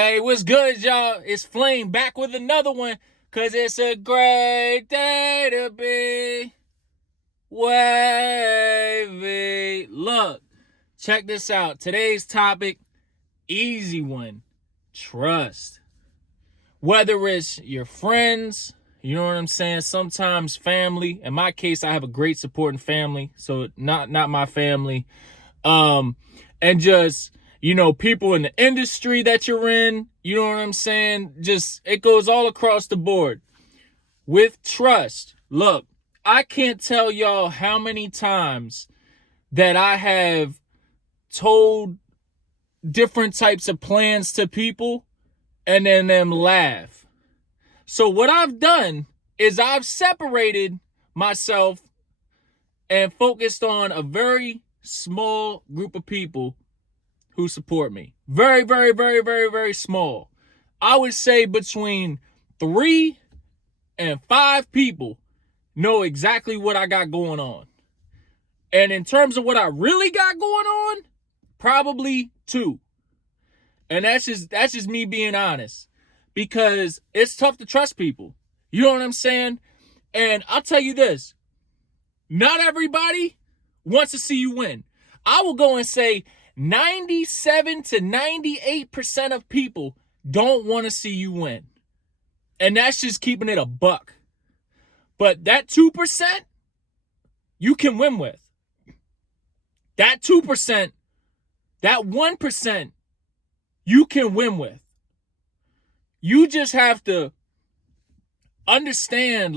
Hey, what's good, y'all? It's Flame back with another one, cause it's a great day to be wavy. Look, check this out. Today's topic, easy one, trust. Whether it's your friends, you know what I'm saying, sometimes family. In my case, I have a great supporting family, so not my family. And just, people in the industry that you're in, you know what I'm saying? Just, it goes all across the board. With trust, look, I can't tell y'all how many times that I have told different types of plans to people and then them laugh. So what I've done is I've separated myself and focused on a very small group of people who support me. Very, very, very, very, very small. I would say between 3 and 5 people know exactly what I got going on. And in terms of what I really got going on, probably 2. And that's just me being honest. Because it's tough to trust people. You know what I'm saying? And I'll tell you this. Not everybody wants to see you win. I will go and say 97 to 98% of people don't want to see you win. And that's just keeping it a buck. But that 2%, you can win with. That 2%, that 1%, you can win with. You just have to understand,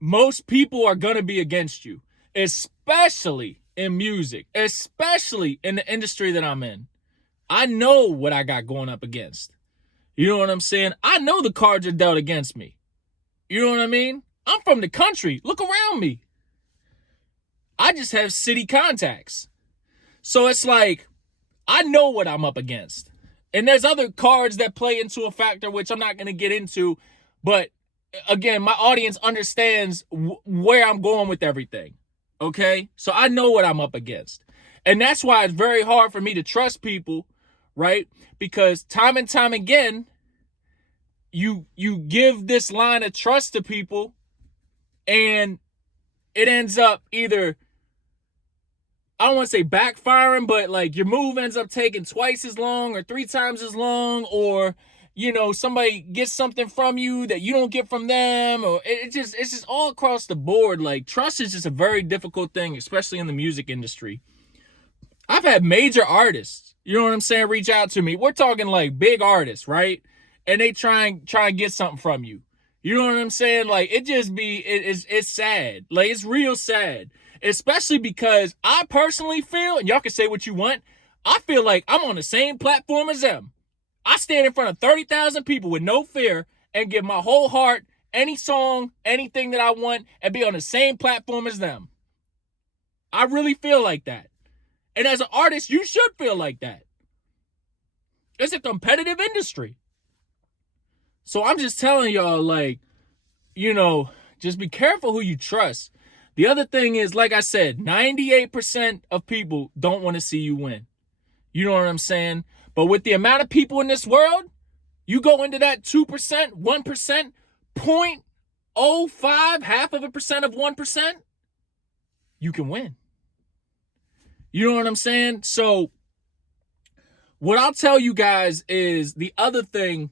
most people are going to be against you, especially in music, especially in the industry that I'm in. I know what I got going up against. You know what I'm saying? I know the cards are dealt against me. You know what I mean? I'm from the country. Look around me. I just have city contacts. So it's like, I know what I'm up against. And there's other cards that play into a factor, which I'm not going to get into. But again, my audience understands where I'm going with everything. Okay? So I know what I'm up against. And that's why it's very hard for me to trust people, right? Because time and time again, you give this line of trust to people and it ends up either, I don't want to say backfiring, but your move ends up taking twice as long or 3 times as long, or somebody gets something from you that you don't get from them, or it's just all across the board. Trust is just a very difficult thing, especially in the music industry. I've had major artists, you know what I'm saying, reach out to me. We're talking big artists, right? And they try and get something from you. You know what I'm saying? It's sad. It's real sad. Especially because I personally feel, and y'all can say what you want, I feel like I'm on the same platform as them. I stand in front of 30,000 people with no fear and give my whole heart, any song, anything that I want, and be on the same platform as them. I really feel like that. And as an artist, you should feel like that. It's a competitive industry. So I'm just telling y'all, just be careful who you trust. The other thing is, like I said, 98% of people don't want to see you win. You know what I'm saying? But with the amount of people in this world, you go into that 2%, 1%, 0.05, half of a percent of 1%, you can win. You know what I'm saying? So what I'll tell you guys is the other thing,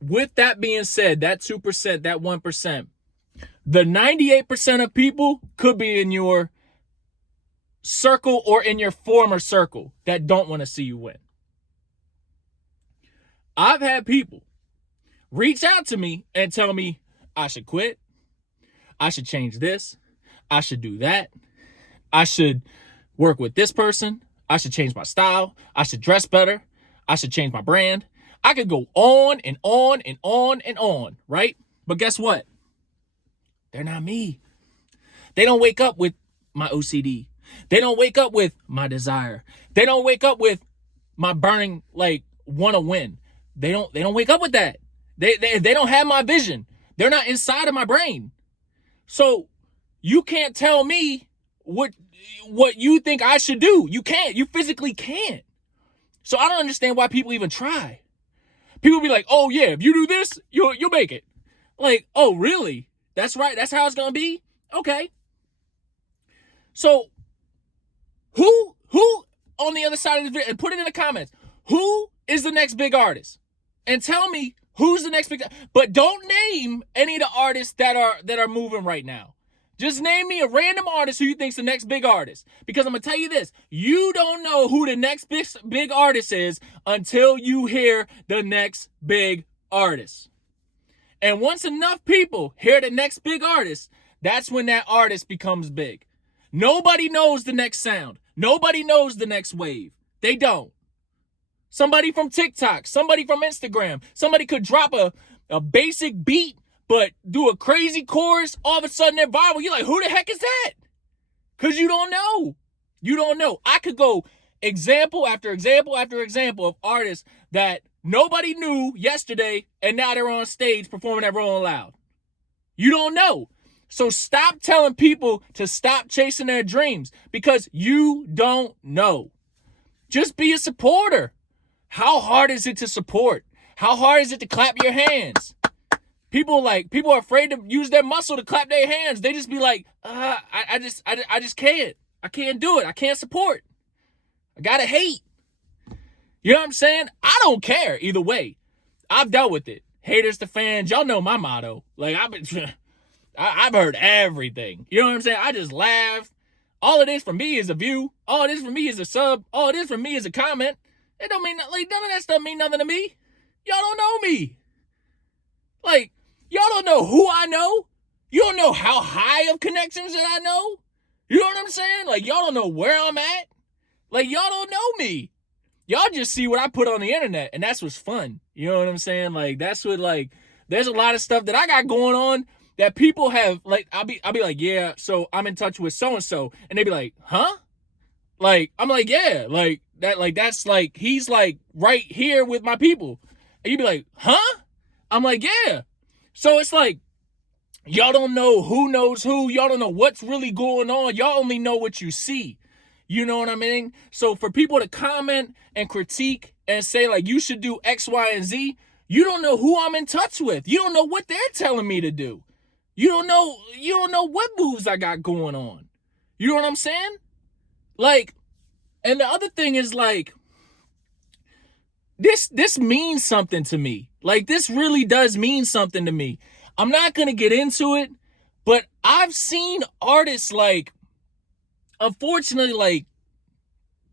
with that being said, that 2%, that 1%, the 98% of people could be in your circle or in your former circle that don't want to see you win. I've had people reach out to me and tell me I should quit, I should change this, I should do that, I should work with this person, I should change my style, I should dress better, I should change my brand. I could go on and on and on and on, right? But guess what? They're not me. They don't wake up with my OCD. They don't wake up with my desire. They don't wake up with my burning, want to win. They don't wake up with that. They don't have my vision. They're not inside of my brain. So you can't tell me what you think I should do. You can't. You physically can't. So I don't understand why people even try. People be like, oh yeah, if you do this, you'll make it. Like, oh really? That's right, that's how it's gonna be? Okay. So who on the other side of the video, and put it in the comments, who is the next big artist? And tell me who's the next big, but don't name any of the artists that are moving right now. Just name me a random artist who you think's the next big artist. Because I'm gonna tell you this, you don't know who the next big artist is until you hear the next big artist. And once enough people hear the next big artist, that's when that artist becomes big. Nobody knows the next sound. Nobody knows the next wave. They don't. Somebody from TikTok, somebody from Instagram, somebody could drop a basic beat, but do a crazy chorus, all of a sudden they're viral. You're like, who the heck is that? Because you don't know. You don't know. I could go example after example after example of artists that nobody knew yesterday, and now they're on stage performing at Rolling Loud. You don't know. So stop telling people to stop chasing their dreams because you don't know. Just be a supporter. How hard is it to support? How hard is it to clap your hands? People are afraid to use their muscle to clap their hands. They just be like, I just can't. I can't do it. I can't support. I gotta hate. You know what I'm saying? I don't care either way. I've dealt with it. Haters to fans. Y'all know my motto. Like I've heard everything. You know what I'm saying? I just laugh. All it is for me is a view. All it is for me is a sub. All it is for me is a comment. It don't mean, like, none of that stuff mean nothing to me. Y'all don't know me. Like, y'all don't know who I know. You don't know how high of connections that I know. You know what I'm saying? Like, y'all don't know where I'm at. Like, y'all don't know me. Y'all just see what I put on the internet, and that's what's fun. You know what I'm saying? Like, that's what, like, there's a lot of stuff that I got going on that people have, like, I'll be like, yeah, so I'm in touch with so-and-so, and they be like, huh? Like, I'm like, yeah, like, that, like, that's, like, he's, like, right here with my people. And you be like, huh? I'm like, yeah. So it's like, y'all don't know who knows who. Y'all don't know what's really going on. Y'all only know what you see. You know what I mean? So for people to comment and critique and say, like, you should do X, Y, and Z, you don't know who I'm in touch with. You don't know what they're telling me to do. You don't know what moves I got going on. You know what I'm saying? Like, and the other thing is, like, this means something to me. Like, this really does mean something to me. I'm not going to get into it, but I've seen artists, like, unfortunately, like,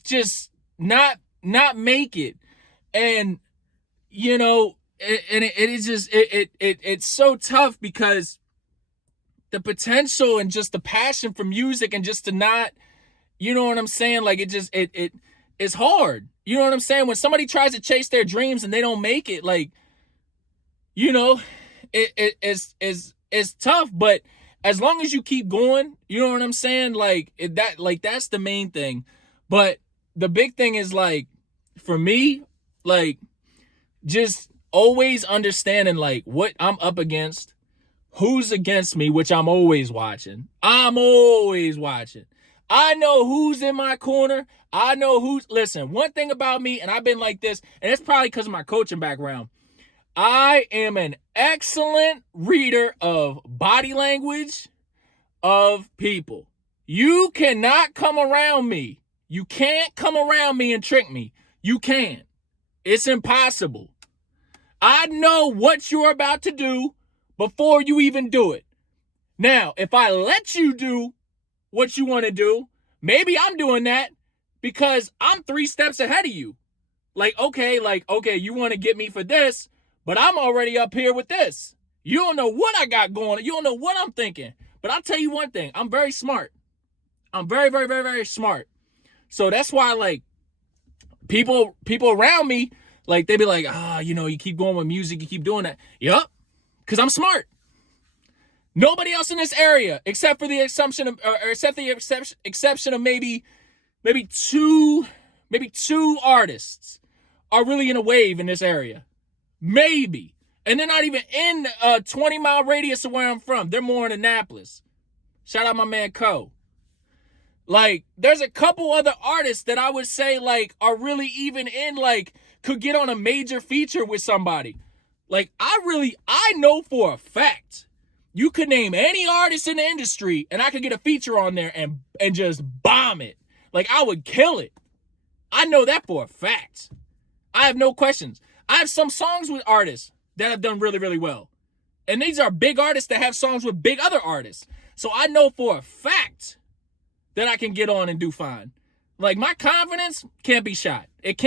just not make it. And, you know, and it is just, it's so tough because the potential and just the passion for music and just to not, you know what I'm saying? Like, it's hard. You know what I'm saying? When somebody tries to chase their dreams and they don't make it, like, you know, it's tough, but as long as you keep going, you know what I'm saying? Like, that's the main thing. But the big thing is, like, for me, like, just always understanding, like, what I'm up against, who's against me, which I'm always watching. I know who's in my corner. I know listen, one thing about me, and I've been like this, and it's probably because of my coaching background, I am an excellent reader of body language of people. You cannot come around me. You can't come around me and trick me. You can't. It's impossible. I know what you're about to do before you even do it. Now, if I let you do what you want to do, maybe I'm doing that because I'm 3 steps ahead of you. Like, okay, you want to get me for this, but I'm already up here with this. You don't know what I got going on. You don't know what I'm thinking. But I'll tell you one thing. I'm very smart. I'm very, very, very, very smart. So that's why, like, people around me, like, they be like, you know, you keep going with music, you keep doing that. Yup, because I'm smart. Nobody else in this area, except for the exception of maybe two artists, are really in a wave in this area. Maybe. And they're not even in a 20-mile radius of where I'm from. They're more in Annapolis. Shout out my man Co. Like, there's a couple other artists that I would say, like, are really even in, like, could get on a major feature with somebody. Like, I know for a fact, you could name any artist in the industry and I could get a feature on there and just bomb it. Like, I would kill it. I know that for a fact. I have no questions. I have some songs with artists that have done really, really well. And these are big artists that have songs with big other artists. So I know for a fact that I can get on and do fine. Like, my confidence can't be shot. It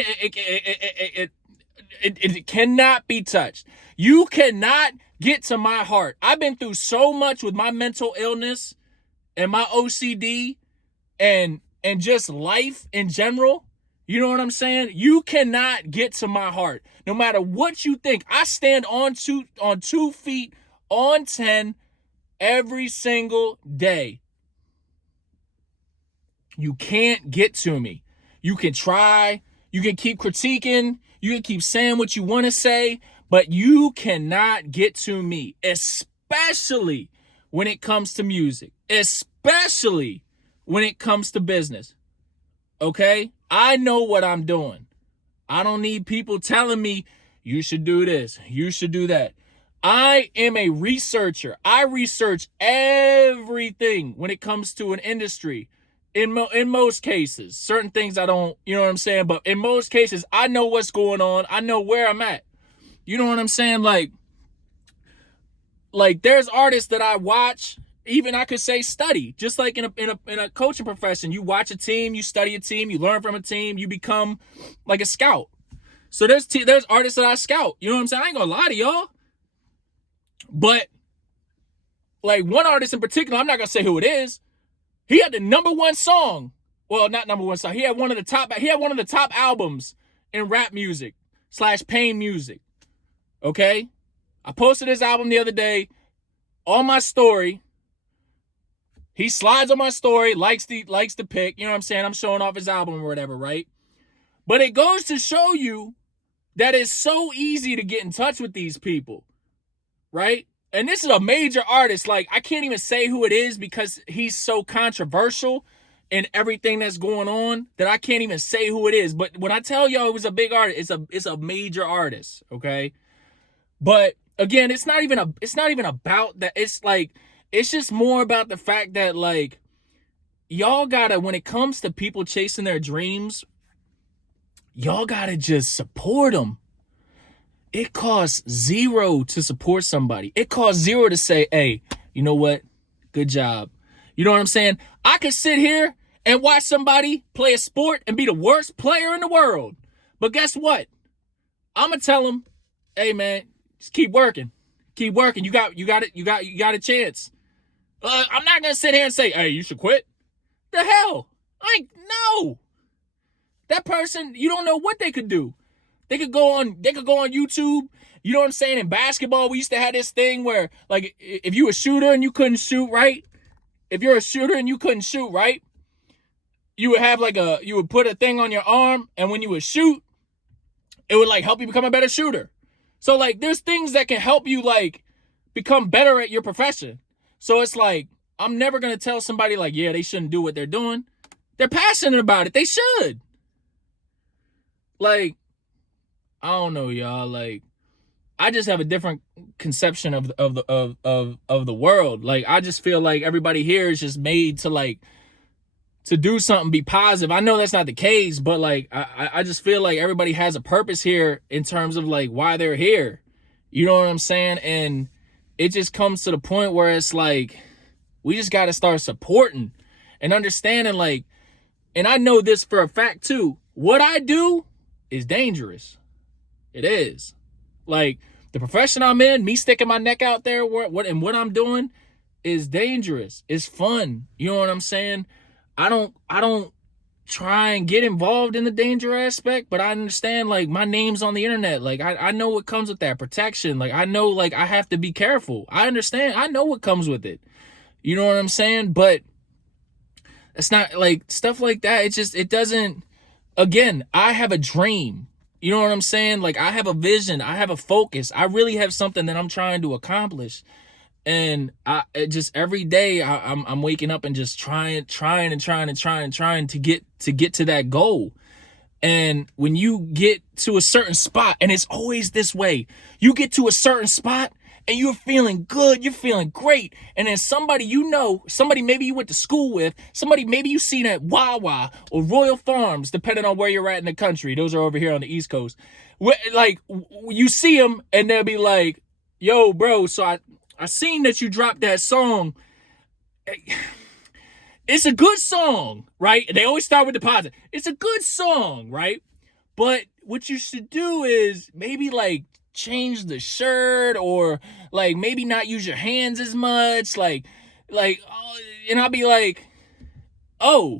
cannot be touched. You cannot get to my heart. I've been through so much with my mental illness and my OCD and just life in general. You know what I'm saying? You cannot get to my heart. No matter what you think, I stand on 2 feet on 10 every single day. You can't get to me. You can try, you can keep critiquing, you can keep saying what you want to say, but you cannot get to me, especially when it comes to music, especially when it comes to business. Okay? I know what I'm doing. I don't need people telling me, you should do this, you should do that. I am a researcher. I research everything when it comes to an industry. In most cases, certain things I don't, you know what I'm saying? But in most cases, I know what's going on. I know where I'm at. You know what I'm saying? Like there's artists that I watch, even I could say study, just like in a coaching profession. You watch a team, you study a team, you learn from a team, you become like a scout. So there's artists that I scout. You know what I'm saying? I ain't gonna lie to y'all. But like one artist in particular, I'm not gonna say who it is. He had the #1 song. Well, not #1 song. He had one of the top albums in rap music / pain music. Okay? I posted his album the other day on my story. He slides on my story, likes the pic. You know what I'm saying? I'm showing off his album or whatever, right? But it goes to show you that it's so easy to get in touch with these people, right? And this is a major artist. Like, I can't even say who it is because he's so controversial in everything that's going on that I can't even say who it is. But when I tell y'all it was a big artist, it's a major artist, okay? But again, it's not even about that. It's just more about the fact that, like, y'all gotta, when it comes to people chasing their dreams, y'all gotta just support them. It costs $0 to support somebody. It costs $0 to say, hey, you know what? Good job. You know what I'm saying? I could sit here and watch somebody play a sport and be the worst player in the world. But guess what? I'm gonna tell them, hey man, just keep working. Keep working. You got a chance. I'm not gonna sit here and say, hey, you should quit. The hell? No. That person, you don't know what they could do. They could go on YouTube. You know what I'm saying? In basketball, we used to have this thing where, like, if you were a shooter and you couldn't shoot right, you would have you would put a thing on your arm, and when you would shoot, it would like help you become a better shooter. So like, there's things that can help you like become better at your profession. So it's like, I'm never gonna tell somebody like, yeah, they shouldn't do what they're doing. They're passionate about it. They should. Like, I don't know, y'all. Like, I just have a different conception of the world. Like, I just feel like everybody here is just made to do something, be positive. I know that's not the case, but like, I just feel like everybody has a purpose here in terms of like why they're here. You know what I'm saying? And it just comes to the point where it's like, we just got to start supporting and understanding, like, and I know this for a fact too. What I do is dangerous. It is. Like, the profession I'm in, me sticking my neck out there, what I'm doing is dangerous. It's fun. You know what I'm saying? I don't try and get involved in the danger aspect, but I understand, like, my name's on the internet. Like, I know what comes with that protection. Like, I know, like, I have to be careful. I understand. I know what comes with it. You know what I'm saying? But it's not like stuff like that. It doesn't, again, I have a dream. You know what I'm saying? Like, I have a vision. I have a focus. I really have something that I'm trying to accomplish. And just every day I'm waking up and just trying to get to that goal. And when you get to a certain spot, and it's always this way, you get to a certain spot and you're feeling good, you're feeling great. And then somebody somebody maybe you went to school with, somebody maybe you seen at Wawa or Royal Farms, depending on where you're at in the country. Those are over here on the East Coast. Like, you see them and they'll be like, yo, bro, so I seen that you dropped that song. It's a good song, right? They always start with the positive. It's a good song, right? But what you should do is maybe like change the shirt, or like maybe not use your hands as much. And I'll be like, oh,